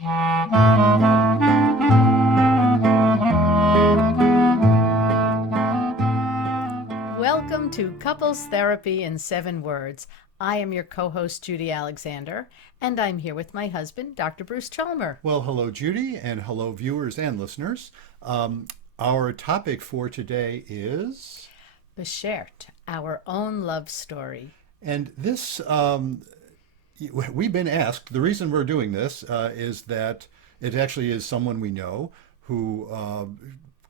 Welcome to Couples Therapy in 7 Words. I am your co-host, Judy Alexander, and I'm here with my husband, Dr. Bruce Chalmer. Well, hello, Judy, and hello, viewers and listeners. Our topic for today is... Beshert, our own love story. And this, we've been asked, the reason we're doing this is that it actually is someone we know who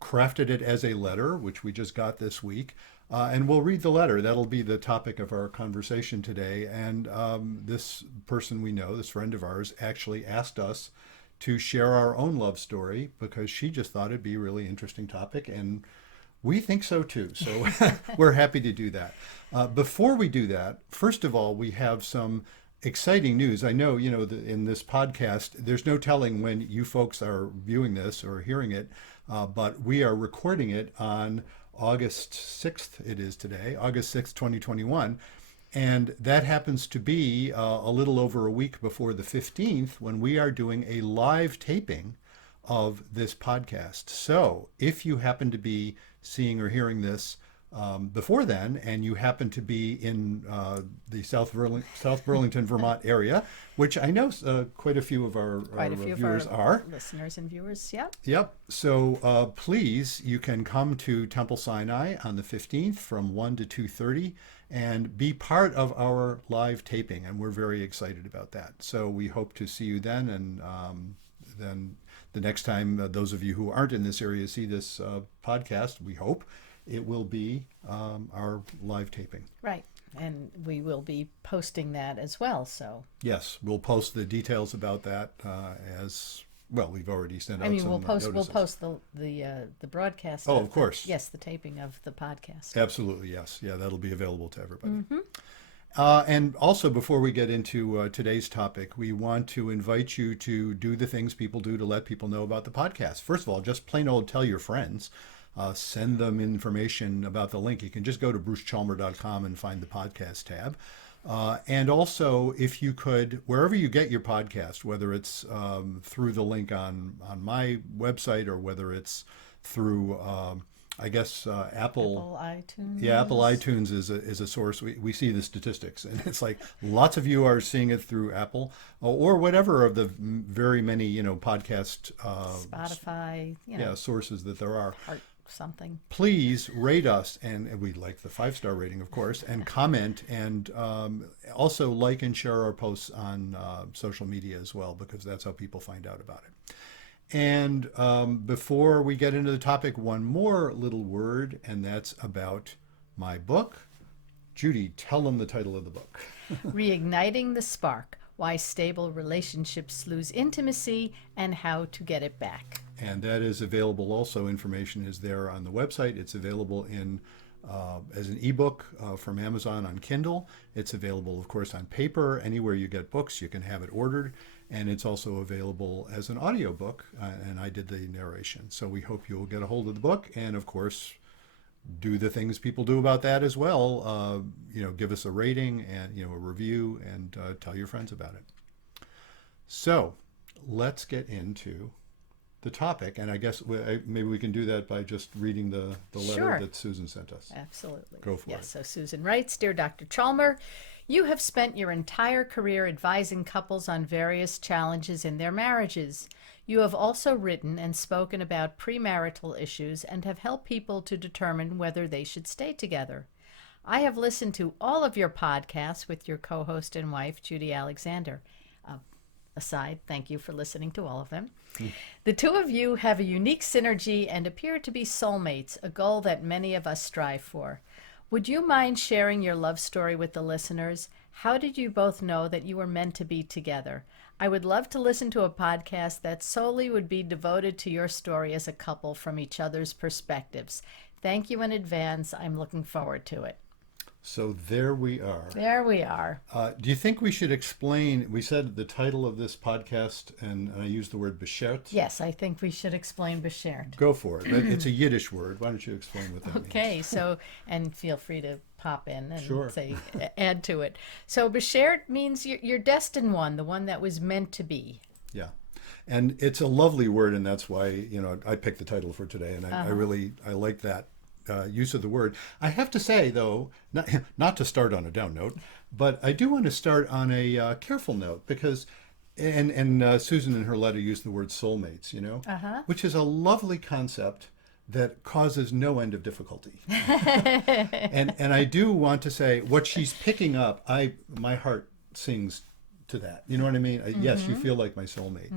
crafted it as a letter, which we just got this week. And we'll read the letter. That'll be the topic of our conversation today. And this person we know, this friend of ours, actually asked us to share our own love story because she just thought it'd be a really interesting topic. And we think so too. So we're happy to do that. Before we do that, first of all, we have some exciting news. I know, in this podcast, there's no telling when you folks are viewing this or hearing it, but we are recording it on August 6th, it is today, August 6th, 2021. And that happens to be a little over a week before the 15th when we are doing a live taping of this podcast. So if you happen to be seeing or hearing this before then, and you happen to be in the South Burlington, Vermont area, which I know quite a few of our viewers are. Listeners and viewers, yeah. Yep. So please, you can come to Temple Sinai on the 15th from 1 to 2:30 and be part of our live taping. And we're very excited about that. So we hope to see you then. And then the next time those of you who aren't in this area see this podcast, we hope it will be our live taping. Right. And we will be posting that as well. So yes, we'll post the details about that as well. We've already sent out some we'll post notices. the broadcast. Oh, of course. Yes, the taping of the podcast. Absolutely, yes. Yeah, that'll be available to everybody. Mm-hmm. And also, before we get into today's topic, we want to invite you to do the things people do to let people know about the podcast. First of all, just plain old tell your friends. Send them information about the link. You can just go to brucechalmer.com and find the podcast tab. And also, if you could, wherever you get your podcast, whether it's through the link on my website or whether it's through, Apple iTunes. Yeah, Apple iTunes is a source. We see the statistics, and it's like lots of you are seeing it through Apple or whatever of the very many, podcast Spotify, sources that there are. Heart something. Please rate us, and we'd like the 5-star rating, of course, and comment, and also like and share our posts on social media as well, because that's how people find out about it. And before we get into the topic, one more little word, and that's about my book. Judy, tell them the title of the book. Reigniting the Spark, Why Stable Relationships Lose Intimacy and How to Get It Back. And that is available also. Information is there on the website. It's available in as an ebook from Amazon on Kindle. It's available, of course, on paper. Anywhere you get books, you can have it ordered. And it's also available as an audiobook, and I did the narration. So we hope you'll get a hold of the book and, of course, do the things people do about that as well. Give us a rating and, a review, and tell your friends about it. So let's get into the topic, and I guess maybe we can do that by just reading the letter that Susan sent us. Absolutely. Go for it. Yes, so Susan writes, Dear Dr. Chalmer, you have spent your entire career advising couples on various challenges in their marriages. You have also written and spoken about premarital issues and have helped people to determine whether they should stay together. I have listened to all of your podcasts with your co-host and wife, Judy Alexander. Aside, thank you for listening to all of them. The two of you have a unique synergy and appear to be soulmates, a goal that many of us strive for. Would you mind sharing your love story with the listeners? How did you both know that you were meant to be together? I would love to listen to a podcast that solely would be devoted to your story as a couple from each other's perspectives. Thank you in advance. I'm looking forward to it. So there we are. There we are. Do you think we should explain, we said the title of this podcast, and I used the word Beshert? Yes, I think we should explain Beshert. Go for it. It's a Yiddish word. Why don't you explain what that means? Okay, so, and feel free to pop in and Sure. add to it. So Beshert means your destined one, the one that was meant to be. Yeah. And it's a lovely word, and that's why, I picked the title for today, and I like that use of the word. I have to say, though, not to start on a down note, but I do want to start on a careful note, because and Susan in her letter used the word soulmates, which is a lovely concept that causes no end of difficulty. And I do want to say what she's picking up, my heart sings to that. You know what I mean? Yes, you feel like my soulmate.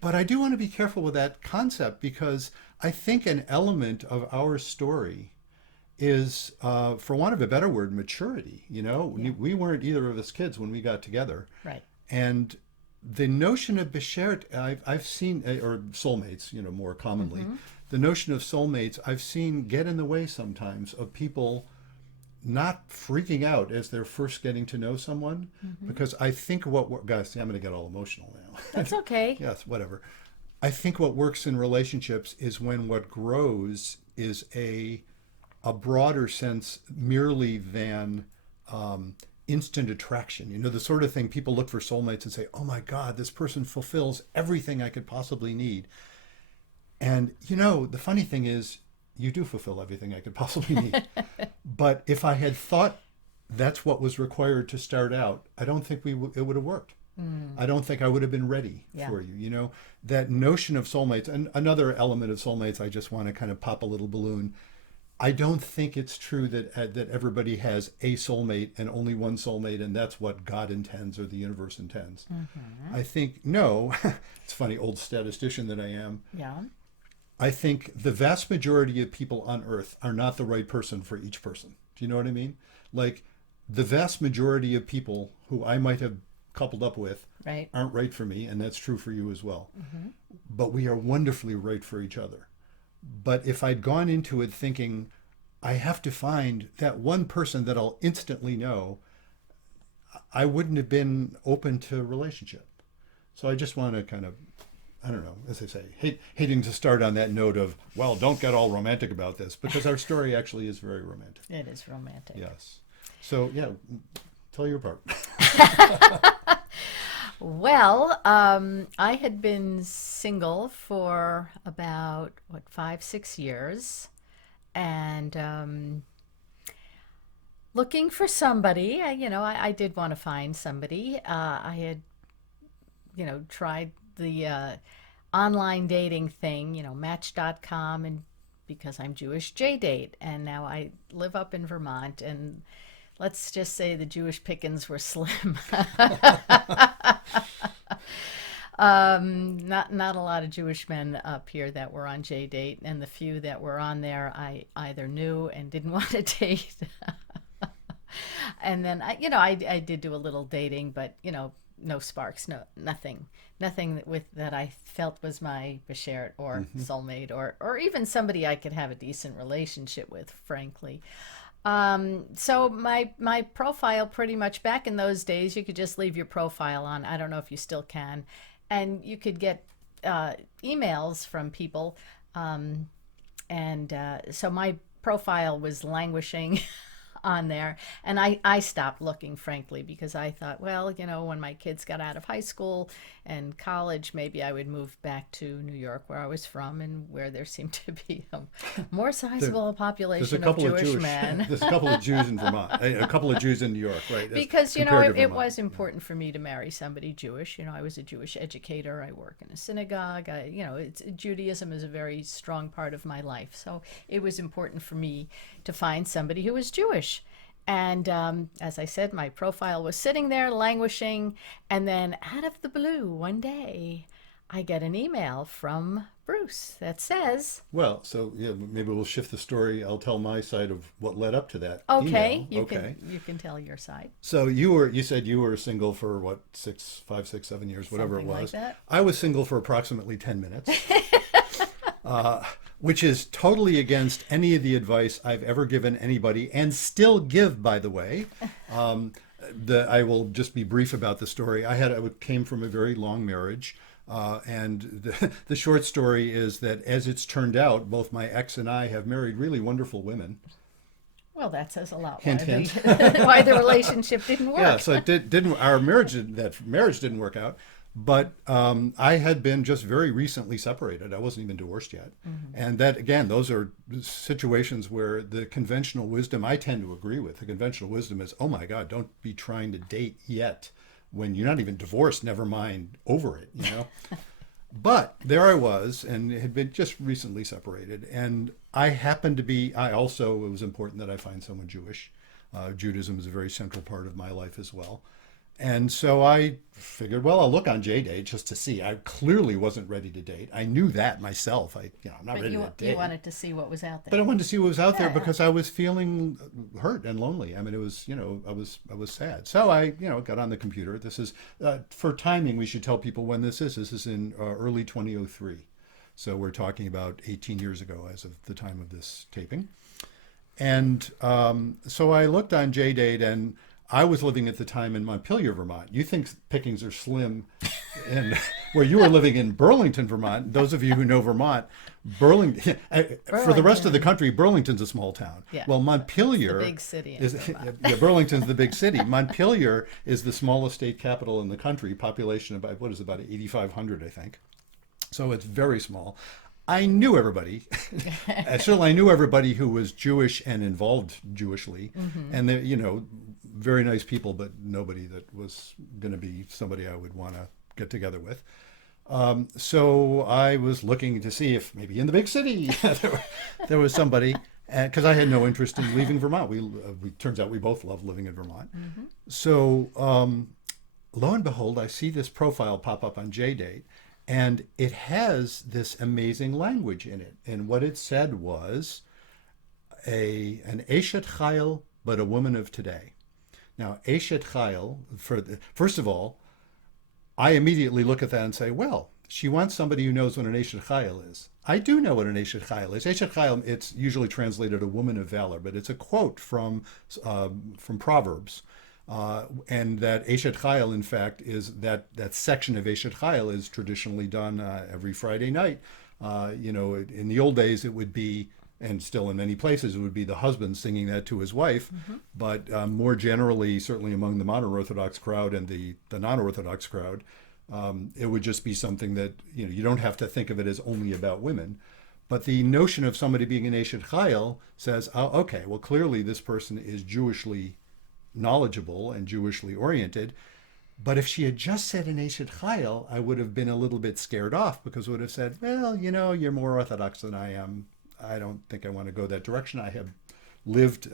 But I do want to be careful with that concept, because I think an element of our story is, for want of a better word, maturity. We weren't either of us kids when we got together. Right. And the notion of Beshert, I've seen, or soulmates, more commonly, the notion of soulmates I've seen get in the way sometimes of people not freaking out as they're first getting to know someone, because I think guys, see, I'm going to get all emotional now. That's okay. Yes, whatever. I think what works in relationships is when what grows is a broader sense merely than instant attraction. The sort of thing people look for soulmates and say, oh my God, this person fulfills everything I could possibly need. And the funny thing is, you do fulfill everything I could possibly need. But if I had thought that's what was required to start out, I don't think it would have worked. I don't think I would have been ready for you. That notion of soulmates, and another element of soulmates, I just want to kind of pop a little balloon. I don't think it's true that everybody has a soulmate and only one soulmate, and that's what God intends or the universe intends. I think, no, it's funny, old statistician that I am. Yeah. I think the vast majority of people on Earth are not the right person for each person. Do you know what I mean? Like, the vast majority of people who I might have coupled up with aren't right for me, and that's true for you as well. But we are wonderfully right for each other. But if I'd gone into it thinking, I have to find that one person that I'll instantly know, I wouldn't have been open to relationship. So I just want to kind of, I don't know, as I say, hating to start on that note of, well, don't get all romantic about this, because our story actually is very romantic. It is romantic. Yes. So, yeah, tell your part. Well, I had been single for about, 5-6 years, and looking for somebody. I did want to find somebody. I had, tried the online dating thing, Match.com, and because I'm Jewish, JDate, and now I live up in Vermont, and let's just say the Jewish pickings were slim. Not a lot of Jewish men up here that were on JDate, and the few that were on there I either knew and didn't want to date. And then I did do a little dating, but no sparks, nothing that I felt was my Beshert or soulmate, or even somebody I could have a decent relationship with, frankly. So my profile, pretty much back in those days, you could just leave your profile on. I don't know if you still can, and you could get emails from people, and so my profile was languishing on there, and I stopped looking, frankly, because I thought, well, when my kids got out of high school and college, maybe I would move back to New York, where I was from, and where there seemed to be a more sizable population of Jewish men. There's a couple of Jews in Vermont, a couple of Jews in New York, right? Because it was important for me to marry somebody Jewish. I was a Jewish educator. I work in a synagogue. Judaism is a very strong part of my life, so it was important for me to find somebody who was Jewish. And as I said, my profile was sitting there languishing, and then out of the blue one day I get an email from Bruce that says, well, so yeah, maybe we'll shift the story. I'll tell my side of what led up to that okay email. You can tell your side. So you said you were single for what, 5, 6, 7 years, whatever Something it was. like that. I was single for approximately 10 minutes. Which is totally against any of the advice I've ever given anybody, and still give, by the way. I will just be brief about the story. I came from a very long marriage, and the short story is that, as it's turned out, both my ex and I have married really wonderful women. Well, that says a lot. Hint, hint. Why the relationship didn't work. Yeah, so it didn't. That marriage didn't work out. But I had been just very recently separated. I wasn't even divorced yet. And that, again, those are situations where the conventional wisdom I tend to agree with. The conventional wisdom is, oh my God, don't be trying to date yet when you're not even divorced, never mind over it, you know? But there I was, and had been just recently separated. And I happened to be, I also, it was important that I find someone Jewish. Judaism is a very central part of my life as well. And so I figured, well, I'll look on JDate just to see. I clearly wasn't ready to date. I knew that myself. I'm not But ready to date. you wanted to see what was out But I there. wanted to see what was out there Yeah. because I was feeling hurt and lonely. I mean, it was, I was sad. So I, got on the computer. This is, for timing, we should tell people when this is. This is in early 2003. So we're talking about 18 years ago as of the time of this taping. And so I looked on JDate, and I was living at the time in Montpelier, Vermont. You think pickings are slim, and where you were living in Burlington, Vermont. Those of you who know Vermont, Burlington. For the rest of the country, Burlington's a small town. Yeah. Well, Montpelier The big city in is Vermont. yeah, Burlington's the big city. Montpelier is the smallest state capital in the country. Population about about 8,500, I think. So it's very small. I knew everybody. Certainly, I knew everybody who was Jewish and involved Jewishly, and they, very nice people, but nobody that was going to be somebody I would want to get together with. So I was looking to see if maybe in the big city there was somebody, because I had no interest in leaving Vermont. We turns out we both love living in Vermont. So lo and behold, I see this profile pop up on JDate. And it has this amazing language in it. And what it said was an Eshet Chayil, but a woman of today. Now, Eshet Chayil, first of all, I immediately look at that and say, well, she wants somebody who knows what an Eshet Chayil is. I do know what an Eshet Chayil is. Eshet Chayil, it's usually translated a woman of valor, but it's a quote from Proverbs. And that Eshet Chayil, in fact, is that section of Eshet Chayil is traditionally done every Friday night. In the old days, it would be, and still in many places, it would be the husband singing that to his wife. But more generally, certainly among the modern Orthodox crowd and the non-Orthodox crowd, it would just be something that, you don't have to think of it as only about women. But the notion of somebody being an Eshet Chayil says, oh, okay, well, clearly this person is Jewishly knowledgeable and Jewishly oriented. But if she had just said an Eshet Chayil, I would have been a little bit scared off, because it would have said, well, you're more Orthodox than I am. I don't think I want to go that direction. I have lived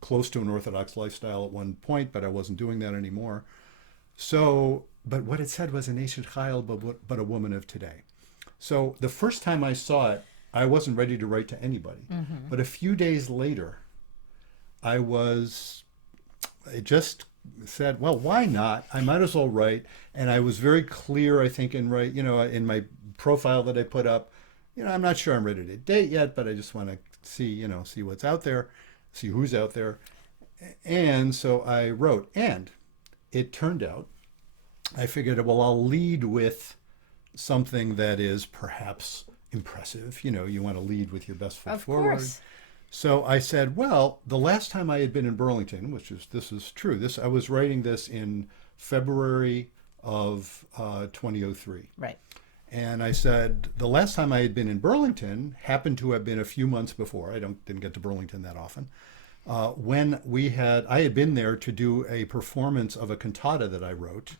close to an Orthodox lifestyle at one point, but I wasn't doing that anymore. So, but what it said was an Eshet Chayil, but a woman of today. So the first time I saw it, I wasn't ready to write to anybody. But a few days later, I just said, well, why not? I might as well write. And I was very clear, I think, in my profile that I put up, I'm not sure I'm ready to date yet, but I just want to see what's out there, see who's out there. And so I wrote, and it turned out, I figured, well, I'll lead with something that is perhaps impressive. You want to lead with your best foot forward. Of course. So I said, well, the last time I had been in Burlington, this is true. I was writing this in February of 2003. Right. And I said, the last time I had been in Burlington happened to have been a few months before. I didn't get to Burlington that often. When I had been there to do a performance of a cantata that I wrote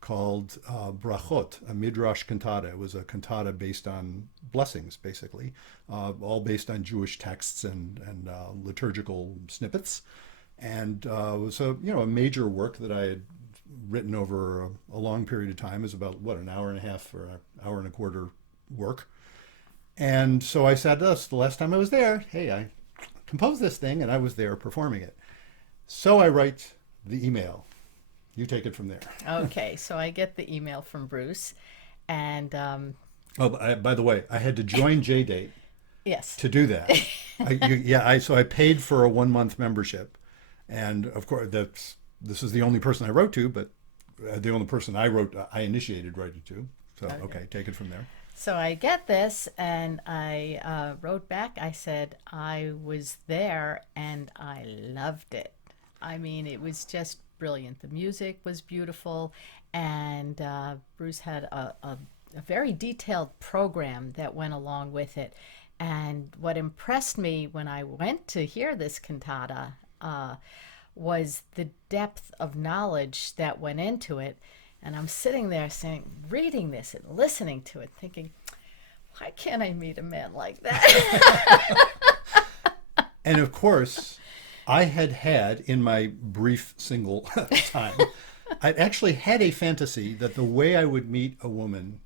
called Brachot, a Midrash cantata. It was a cantata based on blessings, basically, all based on Jewish texts and liturgical snippets. And it was a major work that I had written over a long period of time. It was about, an hour and a half or an hour and a quarter work. And so I said, the last time I was there, hey, I composed this thing, and I was there performing it. So I write the email. You take it from there. Okay, so I get the email from Bruce, and by the way, I had to join JDate yes, to do that. So I paid for a 1-month membership, and of course this is the only person I wrote to, but the only person I initiated writing to. So okay, take it from there. So I get this, and I wrote back. I said I was there, and I loved it. I mean, it was just brilliant. The music was beautiful, and Bruce had a very detailed program that went along with it. And what impressed me when I went to hear this cantata was the depth of knowledge that went into it. And I'm sitting there saying, reading this and listening to it, thinking, why can't I meet a man like that? And of course, I had in my brief single time, I'd actually had a fantasy that the way I would meet a woman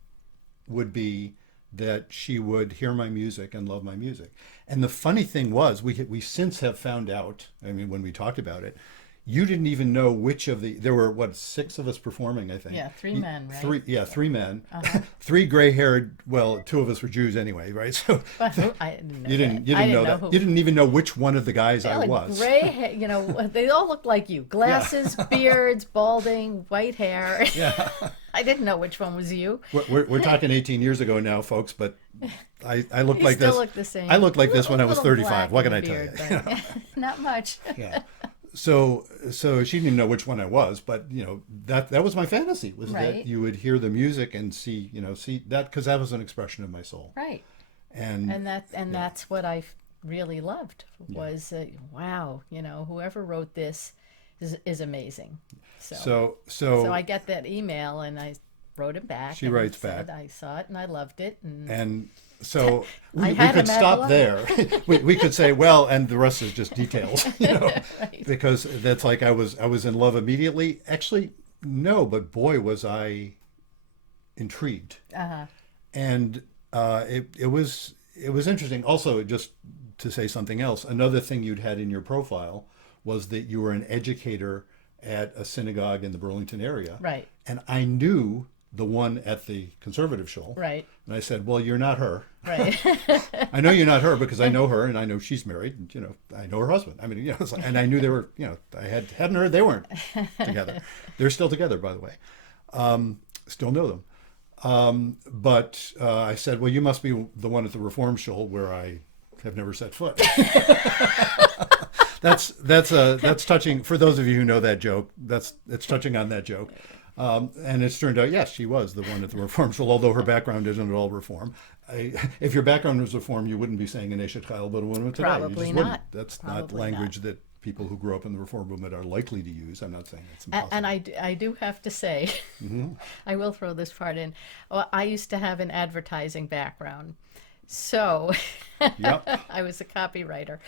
would be that she would hear my music and love my music. And the funny thing was, we since have found out, I mean, when we talked about it, you didn't even know which of there were, what, 6 of us performing, I think. Yeah, 3 men, right? 3 men. 3 gray-haired, well, 2 of us were Jews anyway, right? So I didn't know you didn't know that. You didn't even know which one of the guys I like was. Gray hair, they all look like you. Glasses, beards, balding, white hair. Yeah. I didn't know which one was you. We're talking 18 years ago now, folks, but I look like still this. look the same. I looked like this when I was A little 35. black What in can I the tell beard, you? but not much. Yeah. So she didn't even know which one I was, but that was my fantasy, was Right. that you would hear the music and see that, because that was an expression of my soul. Right. And That's what I really loved was wow, whoever wrote this is amazing. So I get that email and I wrote it back. She and writes said back. I saw it and I loved it and so I we had could him at stop 11. there. we could say, well, and the rest is just details, Right. because that's like I was in love immediately. Actually, no, but boy, was I intrigued. And it was interesting. Also, just to say something else, another thing you'd had in your profile was that you were an educator at a synagogue in the Burlington area. Right. And I knew the one at the conservative shul. Right. And I said, well, you're not her. Right. I know you're not her because I know her and I know she's married. And, I know her husband. I mean, and I knew they were, I hadn't heard they weren't together. They're still together, by the way. Still know them. But I said, well, you must be the one at the Reform shul where I have never set foot. That's touching. For those of you who know that joke, it's touching on that joke. And it's turned out, yes, she was the one at the Reform shul, although her background isn't at all Reform. If your background was Reform, you wouldn't be saying an Eshet Chayil but a woman today. Probably You just not. wouldn't. That's not Probably language that people who grew up in the Reform movement are likely to use. I'm not saying it's impossible. And I do have to say, I will throw this part in. Well, I used to have an advertising background. So Yep. I was a copywriter.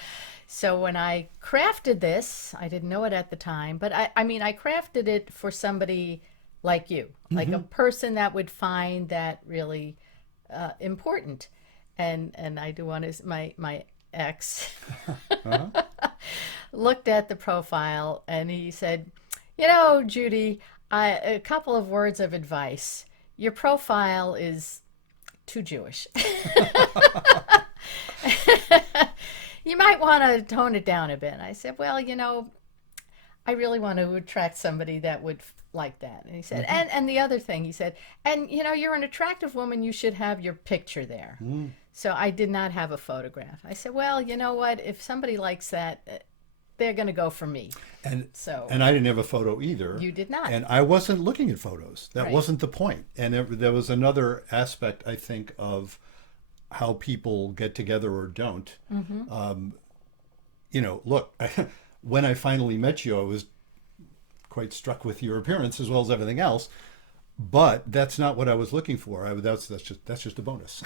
So when I crafted this, I didn't know it at the time, but I mean, I crafted it for somebody like you, like a person that would find that really important. And I do want to, my ex looked at the profile and he said, Judy, a couple of words of advice. Your profile is too Jewish. You might want to tone it down a bit. I said, well, I really want to attract somebody that would like that. And he said, and the other thing, he said, and you're an attractive woman, you should have your picture there. So I did not have a photograph. I said, well, you know what? If somebody likes that, they're going to go for me. And I didn't have a photo either. You did not. And I wasn't looking at photos. That Right. wasn't the point. And there was another aspect, I think, of how people get together or don't. Look, when I finally met you, I was quite struck with your appearance as well as everything else. But that's not what I was looking for. That's just a bonus.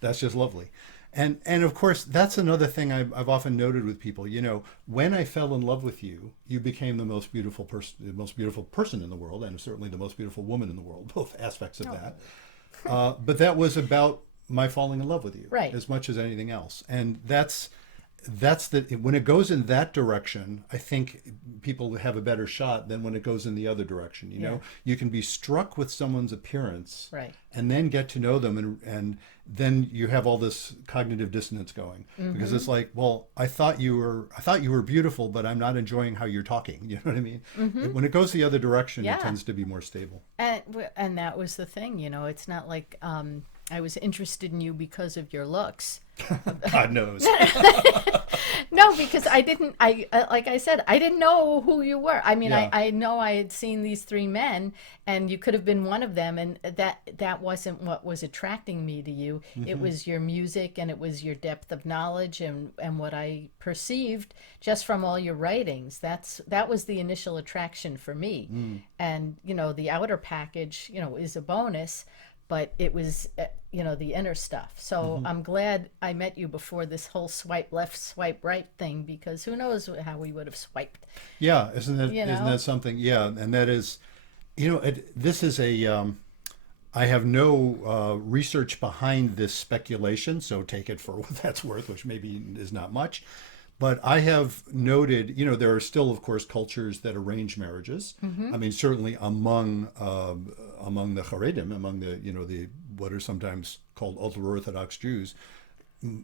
That's just lovely. And of course, that's another thing I've often noted with people. When I fell in love with you, you became the most beautiful person in the world, and certainly the most beautiful woman in the world. Both aspects of that. But that was about my falling in love with you, Right. as much as anything else. And that's when it goes in that direction, I think people have a better shot than when it goes in the other direction. You can be struck with someone's appearance, Right. and then get to know them, and then you have all this cognitive dissonance going, because it's like, well, I thought you were beautiful, but I'm not enjoying how you're talking. You know what I mean? When it goes the other direction, Yeah. it tends to be more stable. And that was the thing, it's not like I was interested in you because of your looks. God knows. No, because I didn't. Like I said, I didn't know who you were. I mean, Yeah. I know I had seen these three men, and you could have been one of them, and that wasn't what was attracting me to you. It Hmm. was your music, and it was your depth of knowledge, and what I perceived just from all your writings. That was the initial attraction for me, Mm. and the outer package, is a bonus, but it was the inner stuff. So Hmm. I'm glad I met you before this whole swipe left swipe right thing, because who knows how we would have swiped. Yeah, isn't that you isn't know that something? Yeah, and that is, this is a. I have no research behind this speculation, so take it for what that's worth, which maybe is not much. But I have noted, there are still, of course, cultures that arrange marriages. mm-hmm. I mean, certainly among the Haredim, among the what are sometimes called ultra Orthodox Jews,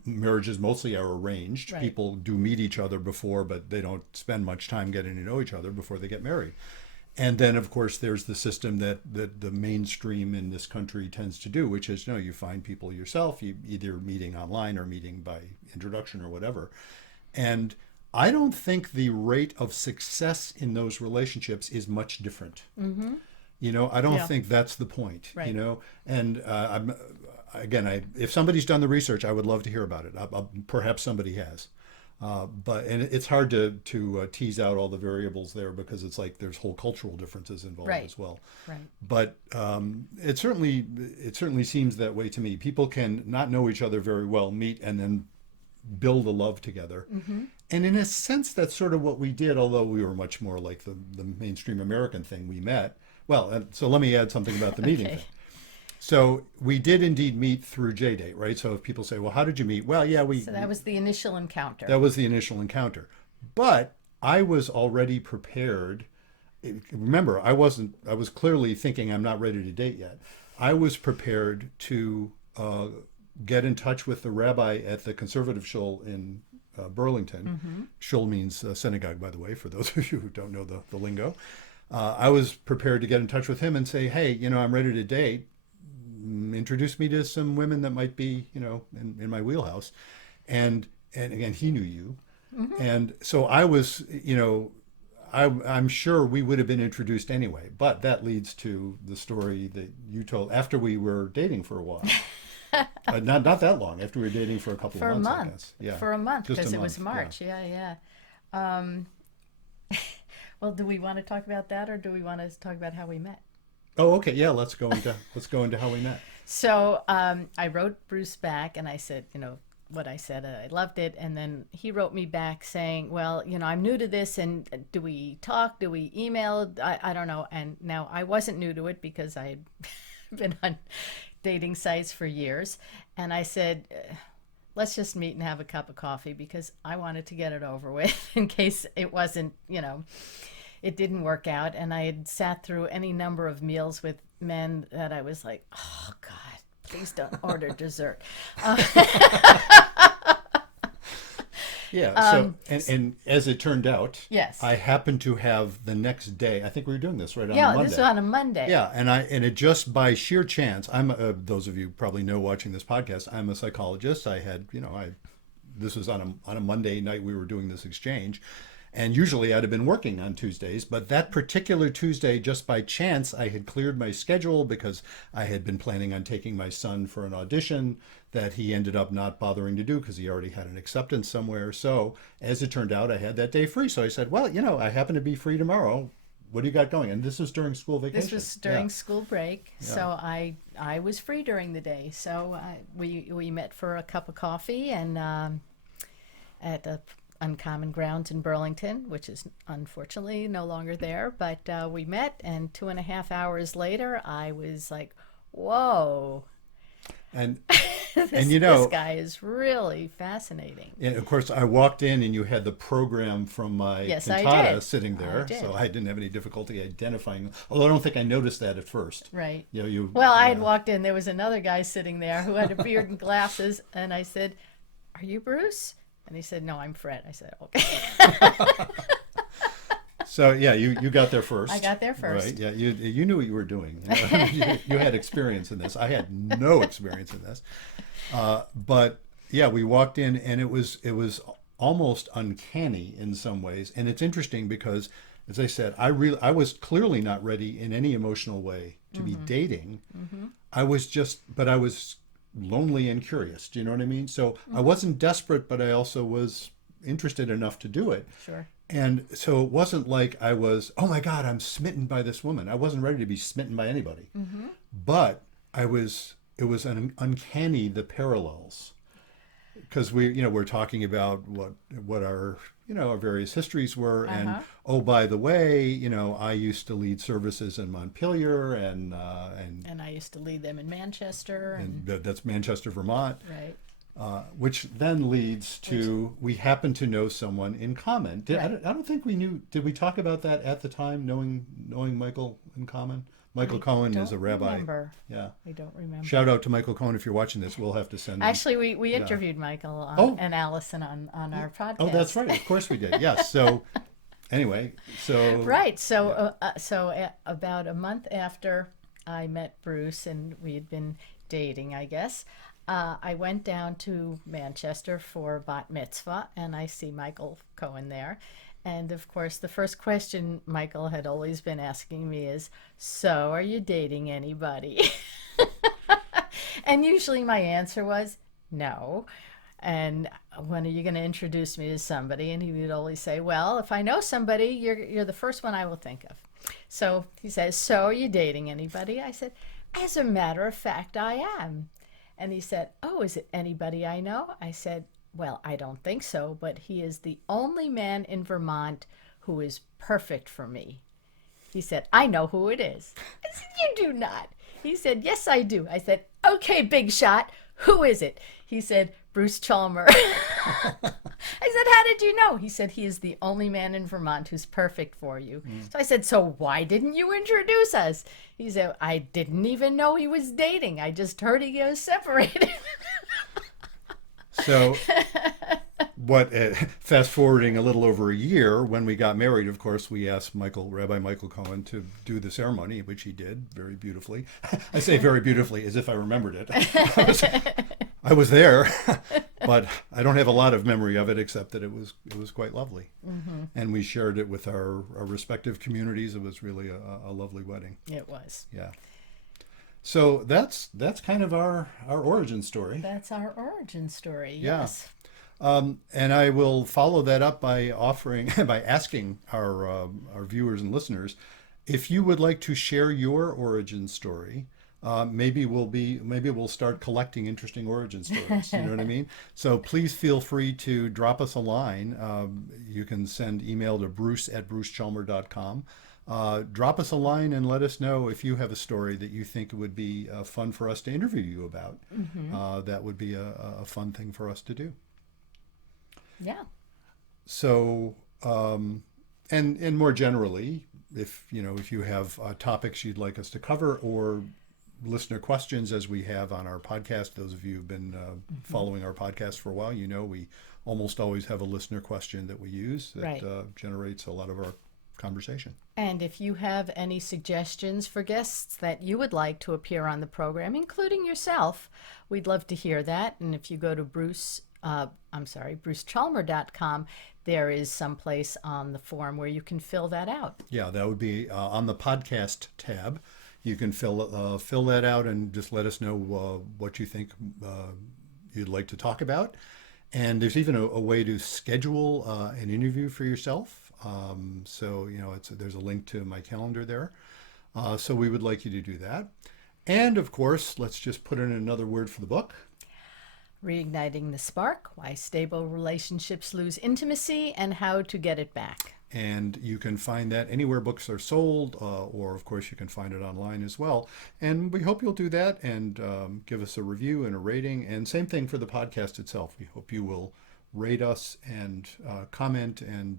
marriages mostly are arranged. Right. People do meet each other before, but they don't spend much time getting to know each other before they get married. And then, of course, there's the system that the mainstream in this country tends to do, which is, you find people yourself, you either meeting online or meeting by introduction or whatever. And I don't think the rate of success in those relationships is much different. Mm-hmm. I don't Yeah. think that's the point. Right. And if somebody's done the research, I would love to hear about it. Perhaps somebody has. And it's hard to tease out all the variables there, because it's like there's whole cultural differences involved Right. as well. Right. But it certainly seems that way to me. People can not know each other very well, meet, and then build a love together. Mm-hmm. And in a sense, that's sort of what we did, although we were much more like the mainstream American thing. We met. Well, and so let me add something about the meeting Okay. thing. So we did indeed meet through JDate, right? So if people say, well, how did you meet? Well, yeah, So that was the initial encounter. that was the initial encounter. But I was already prepared. Remember, I was clearly thinking I'm not ready to date yet. I was prepared to get in touch with the rabbi at the conservative shul in Burlington. Mm-hmm. Shul means synagogue, by the way, for those of you who don't know the lingo. I was prepared to get in touch with him and say, hey, I'm ready to date. Introduce me to some women that might be, in my wheelhouse. And again, he knew you. Mm-hmm. And so I was, I'm sure we would have been introduced anyway. But that leads to the story that you told after we were dating for a while. Not that long, after we were dating for a couple For of a months, I month. guess. Yeah. For a month, Just a because it was month, March. Yeah. Well, do we want to talk about that, or do we want to talk about how we met? Oh, okay. Yeah, let's go into how we met. So I wrote Bruce back, and I said, what I said. I loved it. And then he wrote me back saying, well, I'm new to this, and do we talk? Do we email? I don't know. And now I wasn't new to it, because I had been on dating sites for years. And I said, let's just meet and have a cup of coffee, because I wanted to get it over with in case it wasn't, it didn't work out. And I had sat through any number of meals with men that I was like, oh, God, please don't order dessert. Yeah. So and as it turned out, Yes. I happened to have the next day. I think we were doing this right on a Yeah, Monday. this was on a Monday. Yeah, and it just by sheer chance. I'm those of you probably know watching this podcast. I'm a psychologist. I had this was on a Monday night we were doing this exchange. And usually I'd have been working on Tuesdays, but that particular Tuesday, just by chance, I had cleared my schedule because I had been planning on taking my son for an audition that he ended up not bothering to do because he already had an acceptance somewhere. So as it turned out, I had that day free. So I said, well, I happen to be free tomorrow. What do you got going? And this was during school vacation. This was during school break, Yeah. so I was free during the day. So we met for a cup of coffee, and at a Uncommon Grounds in Burlington, which is unfortunately no longer there. But we met, and 2.5 hours later, I was like, "Whoa, And this, and this guy is really fascinating." and of course, I walked in and you had the program from my Yes, I cantata did. sitting there, I did. so I didn't have any difficulty identifying. Although I don't think I noticed that at first. Right. You. Well, I had walked in. There was another guy sitting there who had a beard and glasses, and I said, "Are you Bruce?" And he said, "No, I'm Fred." I said, "Okay." So yeah, you got there first. I got there first. Right? Yeah, you knew what you were doing. You had experience in this. I had no experience in this. But yeah, we walked in, and it was almost uncanny in some ways. And it's interesting because, as I said, I was clearly not ready in any emotional way to be dating. But I was lonely and curious. Do you know what I mean? So I wasn't desperate, but I also was interested enough to do it. Sure. And so it wasn't like I was, oh my God, I'm smitten by this woman. I wasn't ready to be smitten by anybody. But it was an uncanny, the parallels. Because we're talking about what our, our various histories were. And, oh, by the way, I used to lead services in Montpelier and I used to lead them in Manchester. And that's Manchester, Vermont. Right. Which then leads to we happen to know someone in common. I don't think we knew. Did we talk about that at the time? Knowing Michael in common. Michael Cohen is a rabbi. Remember. Yeah. I don't remember. Shout out to Michael Cohen if you're watching this. We'll have to send. Actually, we interviewed Michael and Allison on our podcast. Oh, that's right. Of course we did. Yes. So anyway, so right. So about a month after I met Bruce and we had been dating, I guess. I went down to Manchester for bat mitzvah, and I see Michael Cohen there. And of course, the first question Michael had always been asking me is, so are you dating anybody? And usually my answer was, no. And when are you going to introduce me to somebody? And he would always say, well, if I know somebody, you're the first one I will think of. So he says, so are you dating anybody? I said, as a matter of fact, I am. And he said, oh, is it anybody I know? I said, well, I don't think so, but he is the only man in Vermont who is perfect for me. He said, I know who it is. I said, you do not. He said, yes, I do. I said, okay, big shot. Who is it? He said, Bruce Chalmer. I said, how did you know? He said, he is the only man in Vermont who's perfect for you. So I said, so why didn't you introduce us? He said, I didn't even know he was dating. I just heard he was separated. So fast forwarding a little over a year, when we got married, of course, we asked Rabbi Michael Cohen to do the ceremony, which he did very beautifully. I say very beautifully as if I remembered it. I was there, but I don't have a lot of memory of it except that it was quite lovely. And we shared it with our respective communities. It was really a lovely wedding. It was. Yeah. So that's kind of our origin story. That's our origin story. Yes. And I will follow that up by asking our viewers and listeners, if you would like to share your origin story, maybe we'll start collecting interesting origin stories. You know what I mean? So please feel free to drop us a line. You can send email to bruce@brucechalmer.com. Drop us a line and let us know if you have a story that you think would be fun for us to interview you about. That would be a fun thing for us to do. Yeah. So, and more generally, if you have topics you'd like us to cover or listener questions, as we have on our podcast, those of you who've been following our podcast for a while, we almost always have a listener question that we use that generates a lot of our conversation. And if you have any suggestions for guests that you would like to appear on the program, including yourself, we'd love to hear that. And if you go to brucechalmer.com, there is some place on the form where you can fill that out. Yeah, that would be on the podcast tab. You can fill that out and just let us know what you think you'd like to talk about. And there's even a way to schedule an interview for yourself. So there's a link to my calendar there. So we would like you to do that. And of course, let's just put in another word for the book. Reigniting the Spark: Why Stable Relationships Lose Intimacy and How to Get It Back. And you can find that anywhere books are sold, or of course you can find it online as well. And we hope you'll do that and give us a review and a rating. And same thing for the podcast itself. We hope you will rate us and comment and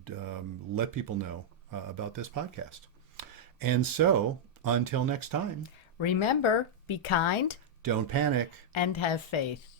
let people know about this podcast. And so, until next time, remember, be kind, don't panic, and have faith.